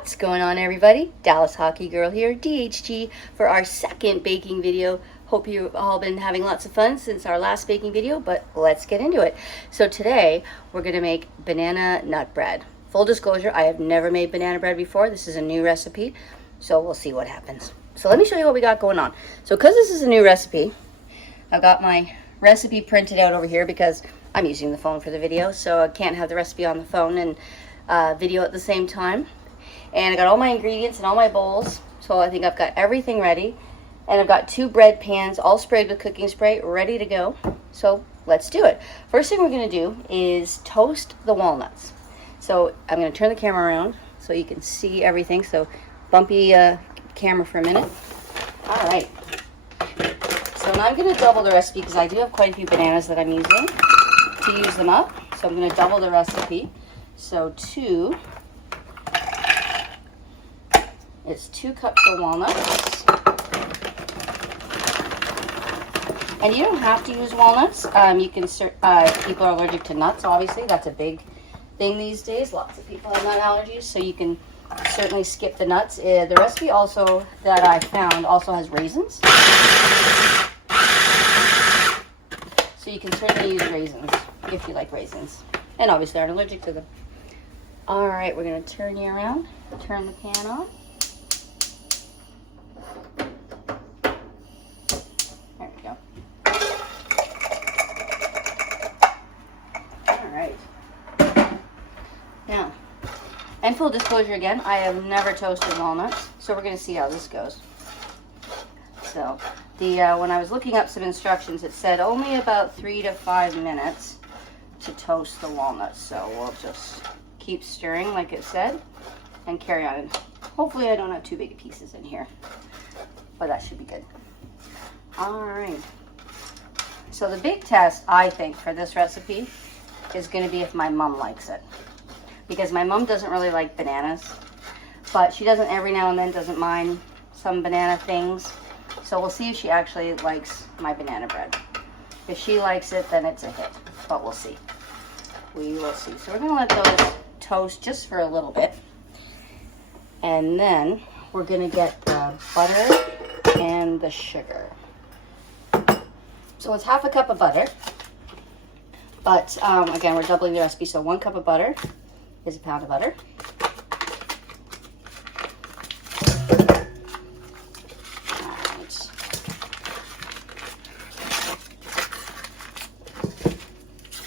What's going on, everybody? Dallas Hockey Girl here, DHG, for our second baking video. Hope you've all been having lots of fun since our last baking video, but let's get into it. So today we're going to make banana nut bread. Full disclosure, I have never made banana bread before. This is a new recipe, so we'll see what happens. So let me show you what we got going on. So because this is a new recipe, I've got my recipe printed out over here because I'm using the phone for the video, so I can't have the recipe on the phone and video at the same time. And I got all my ingredients and all my bowls, so I think I've got everything ready. And I've got 2 bread pans all sprayed with cooking spray ready to go. So let's do it. First thing we're going to do is toast the walnuts. So I'm going to turn the camera around so you can see everything. So bumpy camera for a minute. All right. So now I'm going to double the recipe because I do have quite a few bananas that I'm using to use them up. So I'm going to double the recipe. So it's 2 cups of walnuts. And you don't have to use walnuts. You can, people are allergic to nuts, obviously. That's a big thing these days. Lots of people have nut allergies, so you can certainly skip the nuts. The recipe also that I found also has raisins. So you can certainly use raisins if you like raisins. And obviously aren't allergic to them. All right, we're going to turn you around. Turn the pan on. There we go. All right. Now, and full disclosure again, I have never toasted walnuts, so we're going to see how this goes. So, when I was looking up some instructions, it said only about 3 to 5 minutes to toast the walnuts. So we'll just keep stirring like it said and carry on. And hopefully I don't have too big pieces in here, but that should be good. All right. So the big test, I think, for this recipe is going to be if my mom likes it. Because my mom doesn't really like bananas, but she doesn't every now and then doesn't mind some banana things. So we'll see if she actually likes my banana bread. If she likes it, then it's a hit, but we'll see. We will see. So we're going to let those toast just for a little bit. And then we're going to get the butter and the sugar. So it's half a cup of butter. But again, we're doubling the recipe. So 1 cup of butter is a pound of butter.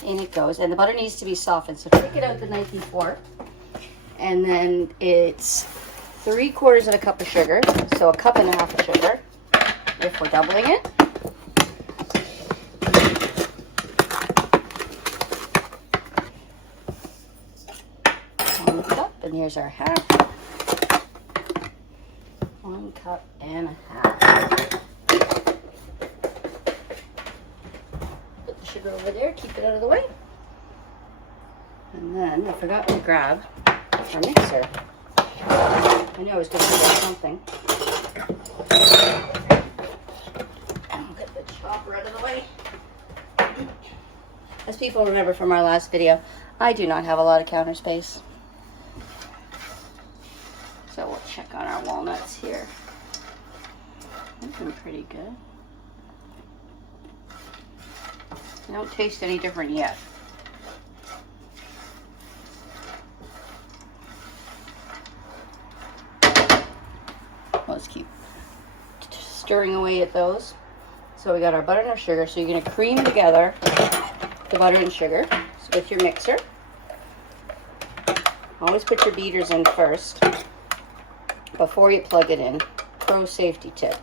In it goes, and the butter needs to be softened, so take it out the night before. And then it's 3/4 of a cup of sugar, so 1.5 cups of sugar if we're doubling it. One cup, and here's our half. 1.5 cups. Sugar over there, keep it out of the way. And then I forgot to grab our mixer. I knew I was going to forget something. I'll get the chopper out of the way. As people remember from our last video, I do not have a lot of counter space. So we'll check on our walnuts here. Looking pretty good. I don't taste any different yet. Let's keep stirring away at those. So we got our butter and our sugar. So you're going to cream together the butter and sugar with your mixer. Always put your beaters in first before you plug it in. Pro safety tip.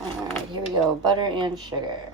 Alright, here we go. Butter and sugar.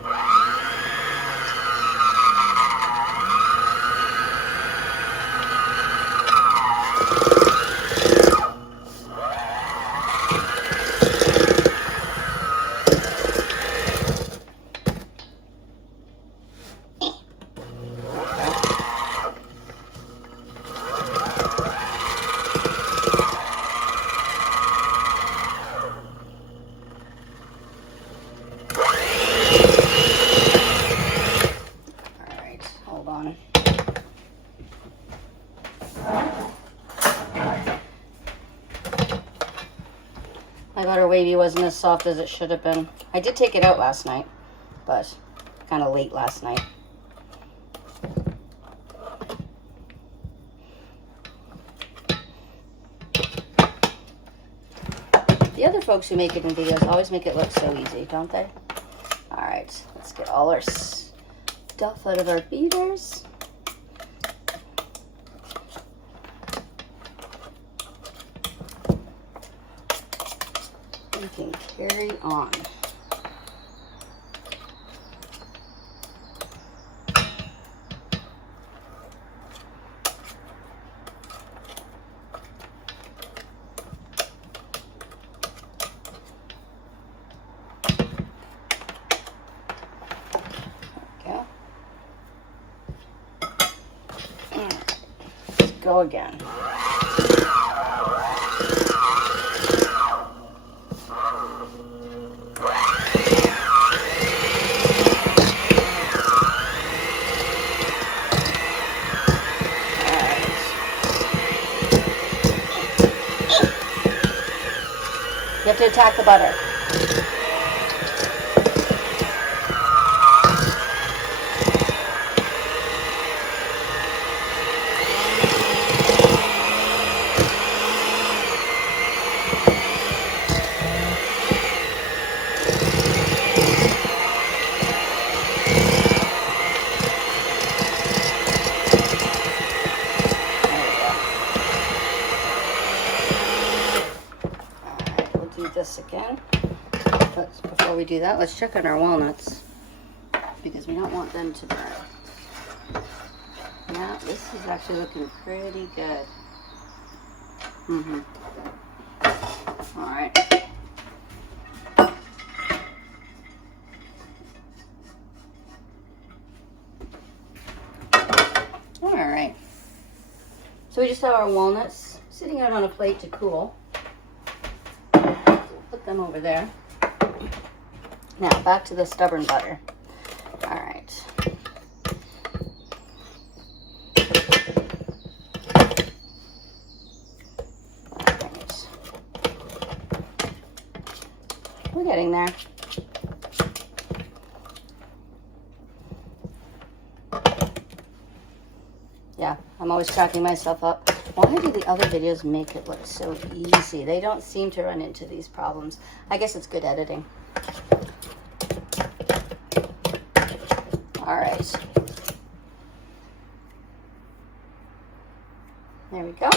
butter wavy wasn't as soft as it should have been. I did take it out last night, but kind of late last night. The other folks who make it in videos always make it look so easy, don't they? All right, let's get all our stuff out of our beaters. We can carry on. Go again. You have to attack the butter. This again. But before we do that, let's check on our walnuts because we don't want them to burn. Yeah, this is actually looking pretty good. All right. All right. So we just have our walnuts sitting out on a plate to cool. Them over there. Now back to the stubborn butter. All right. We're getting there. Yeah, I'm always cracking myself up. Why do the other videos make it look so easy? They don't seem to run into these problems. I guess it's good editing. All right. There we go.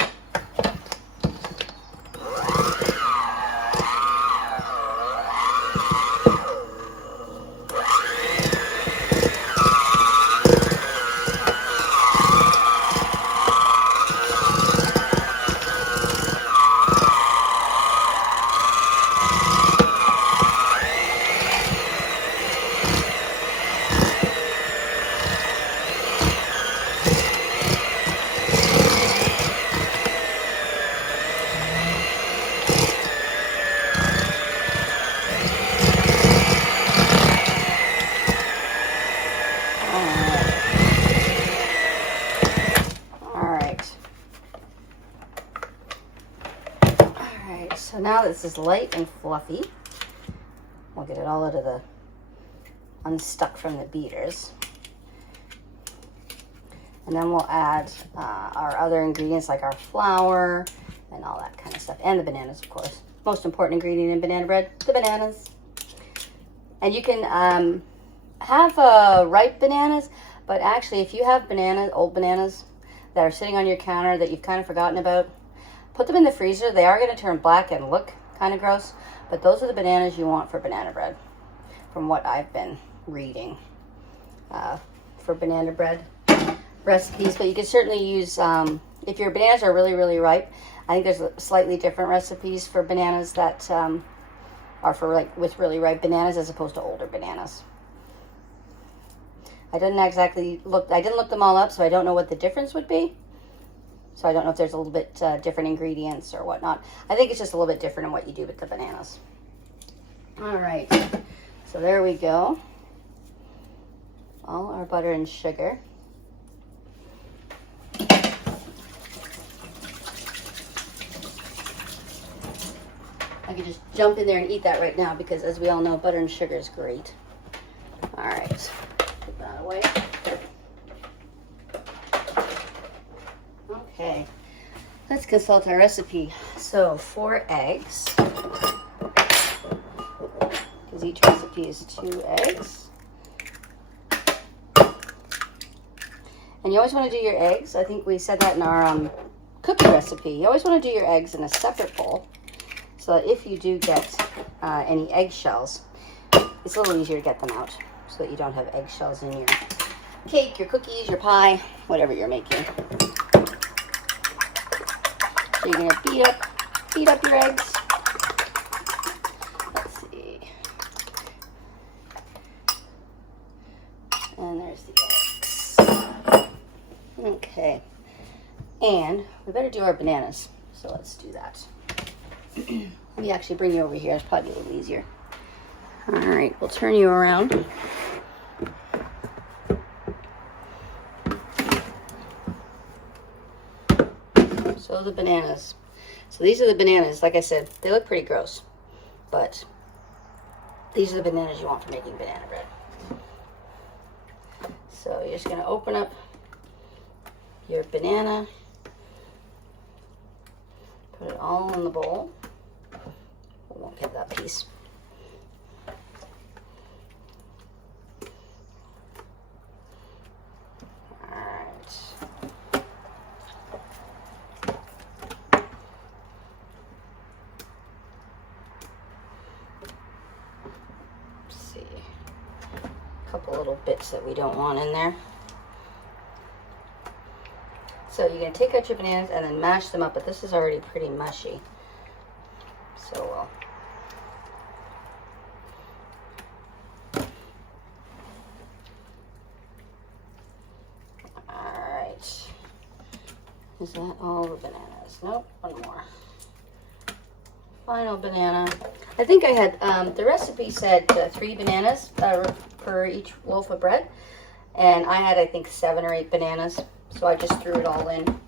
So now this is light and fluffy. We'll get it all out of the, unstuck from the beaters. And then we'll add our other ingredients like our flour and all that kind of stuff. And the bananas, of course. Most important ingredient in banana bread, the bananas. And you can have ripe bananas, but actually if you have bananas, old bananas that are sitting on your counter that you've kind of forgotten about, put them in the freezer. They are going to turn black and look kind of gross, but those are the bananas you want for banana bread, from what I've been reading for banana bread recipes. But you can certainly use, if your bananas are really, really ripe, I think there's slightly different recipes for bananas that are for like with really ripe bananas as opposed to older bananas. I didn't look them all up, so I don't know what the difference would be. So I don't know if there's a little bit different ingredients or whatnot. I think it's just a little bit different in what you do with the bananas. All right, so there we go. All our butter and sugar. I could just jump in there and eat that right now because, as we all know, butter and sugar is great. All right, put that away. Okay, let's consult our recipe. So 4 eggs, because each recipe is 2 eggs. And you always want to do your eggs. I think we said that in our cookie recipe. You always want to do your eggs in a separate bowl, so that if you do get any eggshells, it's a little easier to get them out, so that you don't have eggshells in your cake, your cookies, your pie, whatever you're making. So you're gonna beat up your eggs. Let's see. And there's the eggs. Okay. And we better do our bananas. So let's do that. Let me actually bring you over here. It's probably a little easier. All right, we'll turn you around. So the bananas. So these are the bananas. Like I said, they look pretty gross, but these are the bananas you want for making banana bread. So you're just going to open up your banana, put it all in the bowl. We won't get that piece. Couple little bits that we don't want in there. So you're going to take out your bananas and then mash them up, but this is already pretty mushy. So alright. Is that all the bananas? Nope, one more. Final banana. I think I had, the recipe said 3 bananas per each loaf of bread, and I had, I think, 7 or 8 bananas, so I just threw it all in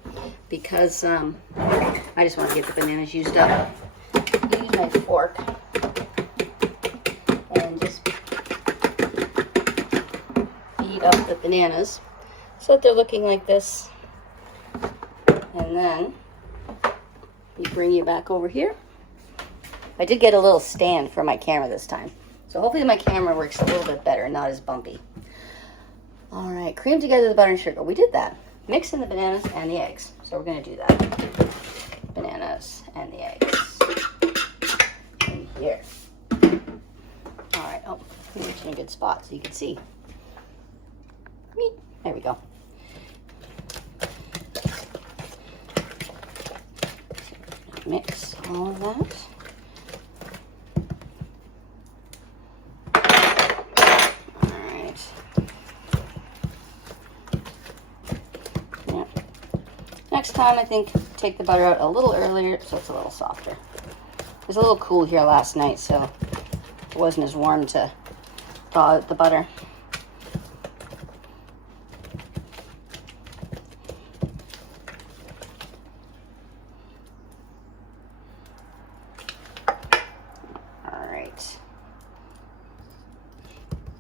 because I just want to get the bananas used up. Use my fork and just beat up the bananas so that they're looking like this, and then you bring you back over here. I did get a little stand for my camera this time, so hopefully my camera works a little bit better and not as bumpy. All right, cream together the butter and sugar. We did that. Mix in the bananas and the eggs. So we're going to do that. Bananas and the eggs. In here. All right, oh, it's in a good spot so you can see. There we go. Mix all of that. Next time, I think, take the butter out a little earlier so it's a little softer. It was a little cool here last night, so it wasn't as warm to thaw out the butter. All right.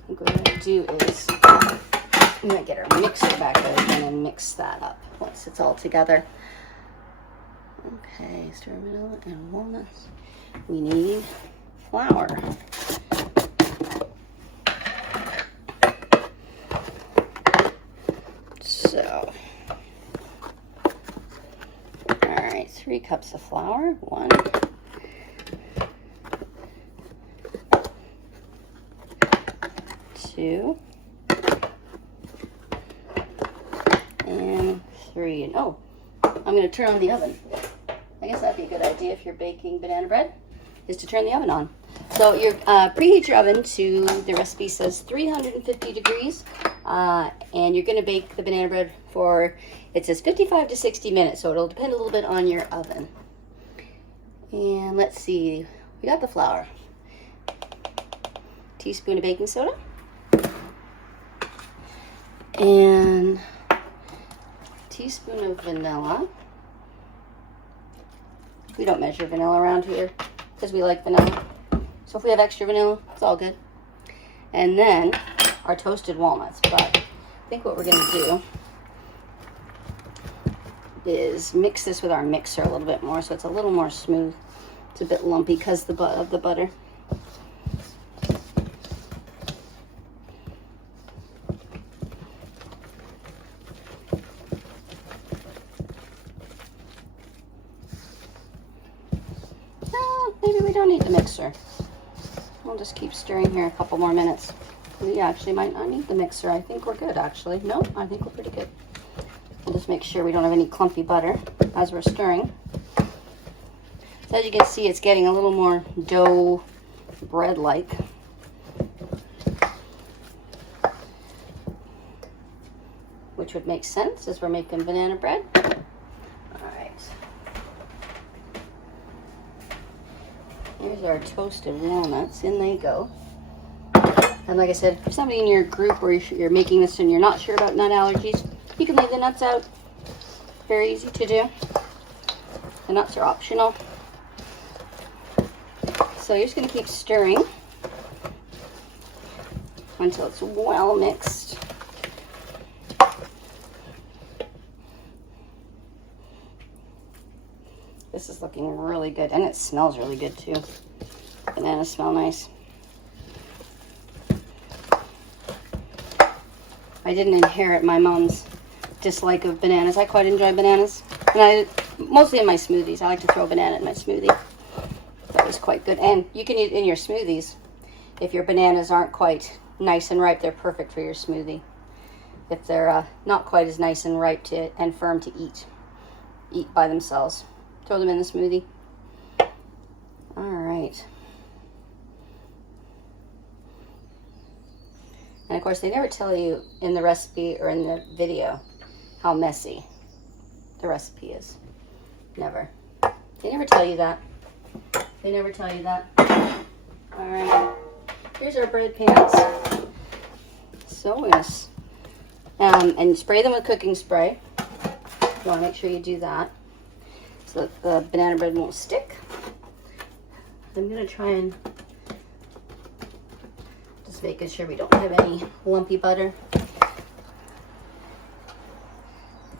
I think what we're going to do is I'm going to get our mixer back out again and mix that up once it's all together. Okay, stir vanilla and walnuts. We need flour. So, all right, 3 cups of flour. 1, 2, and 3. And oh, I'm going to turn on the oven. I guess that'd be a good idea if you're baking banana bread, is to turn the oven on. So you preheat your oven to, the recipe says 350 degrees, and you're going to bake the banana bread for, it says 55 to 60 minutes, so it'll depend a little bit on your oven. And let's see, we got the flour. Teaspoon of baking soda. And teaspoon of vanilla. We don't measure vanilla around here. because we like vanilla. So if we have extra vanilla, it's all good. And then our toasted walnuts. But I think what we're going to do is mix this with our mixer a little bit more so it's a little more smooth. It's a bit lumpy because of the butter. Maybe we don't need the mixer. We'll just keep stirring here a couple more minutes. We actually might not need the mixer. I think we're good, actually. No, I think we're pretty good. We'll just make sure we don't have any clumpy butter as we're stirring. So as you can see, it's getting a little more dough bread-like. Which would make sense as we're making banana bread. Here's our toasted walnuts. In they go. And like I said, if somebody in your group or you're making this and you're not sure about nut allergies, you can leave the nuts out. Very easy to do. The nuts are optional. So you're just going to keep stirring until it's well mixed. This is looking really good, and it smells really good too. Bananas smell nice. I didn't inherit my mom's dislike of bananas. I quite enjoy bananas, and mostly in my smoothies. I like to throw a banana in my smoothie. That was quite good, and you can eat it in your smoothies. If your bananas aren't quite nice and ripe, they're perfect for your smoothie. If they're not quite as nice and ripe and firm to eat by themselves. Throw them in the smoothie. All right. And of course, they never tell you in the recipe or in the video how messy the recipe is. Never. They never tell you that. They never tell you that. All right. Here's our bread pans. So yes. And spray them with cooking spray. You want to make sure you do that, so that the banana bread won't stick. I'm going to try and just making sure we don't have any lumpy butter. I'm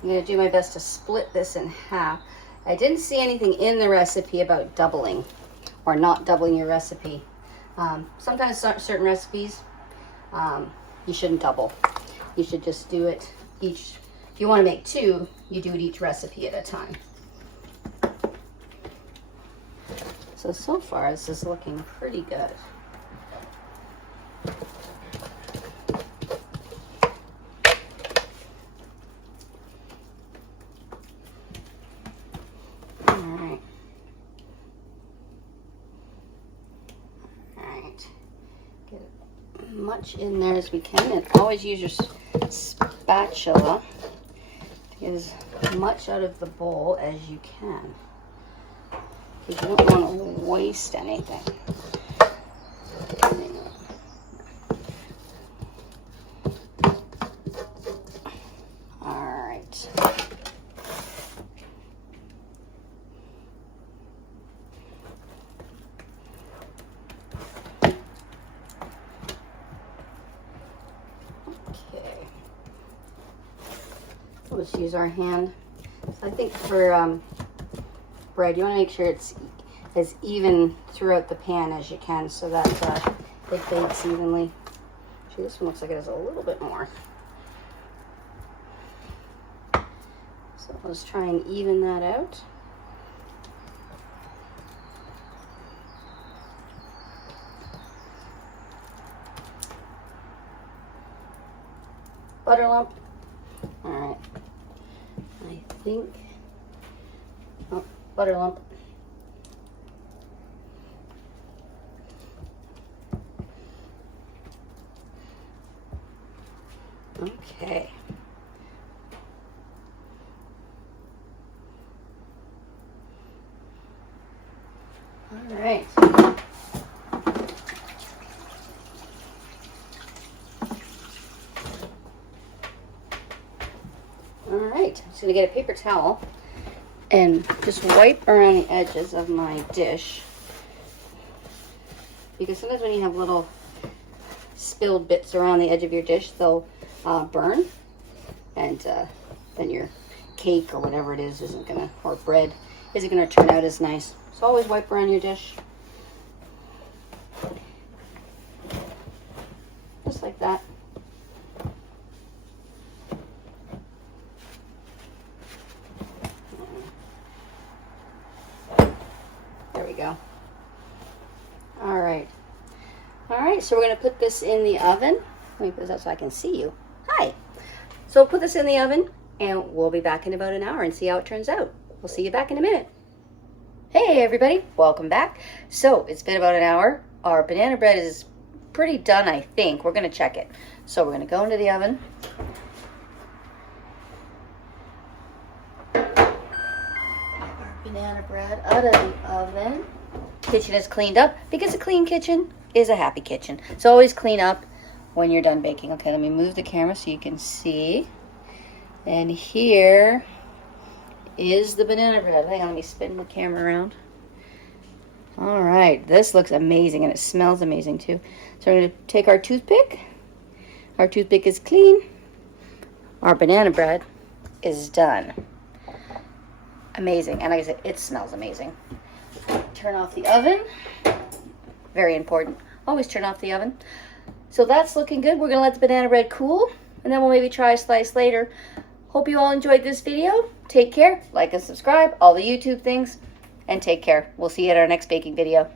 going to do my best to split this in half. I didn't see anything in the recipe about doubling or not doubling your recipe. Sometimes certain recipes, you shouldn't double. You should just do it each. If you want to make two, you do it each recipe at a time. So far, this is looking pretty good. All right. Get as much in there as we can, and always use your spatula to get as much out of the bowl as you can, because you don't want to waste anything. All right. Okay. We'll just use our hand. So I think for bread, you want to make sure it's as even throughout the pan as you can, so that it bakes evenly. Actually, this one looks like it has a little bit more. So I'll just try and even that out. Butter lump. All right. I think. Oh, butter lump. Okay. All right. All right. I'm just gonna get a paper towel and just wipe around the edges of my dish because sometimes when you have little spilled bits around the edge of your dish, they'll burn, and then your cake or whatever it is isn't gonna, or bread, isn't gonna turn out as nice. So always wipe around your dish. Just like that. There we go. All right. All right, so we're going to put this in the oven. Let me put this up so I can see you. Hi. So put this in the oven, and we'll be back in about an hour and see how it turns out. We'll see you back in a minute. Hey, everybody. Welcome back. So it's been about an hour. Our banana bread is pretty done, I think. We're going to check it. So we're going to go into the oven. Our banana bread out of the oven. Kitchen is cleaned up because a clean kitchen is a happy kitchen. So always clean up when you're done baking. Okay, let me move the camera so you can see. And here is the banana bread. Hang on, let me spin the camera around. All right, this looks amazing and it smells amazing too. So we're going to take our toothpick. Our toothpick is clean. Our banana bread is done. Amazing. And like I said, it smells amazing. Turn off the oven. Very important. Always turn off the oven. So that's looking good. We're going to let the banana bread cool, and then we'll maybe try a slice later. Hope you all enjoyed this video. Take care. Like and subscribe. All the YouTube things. And take care. We'll see you at our next baking video.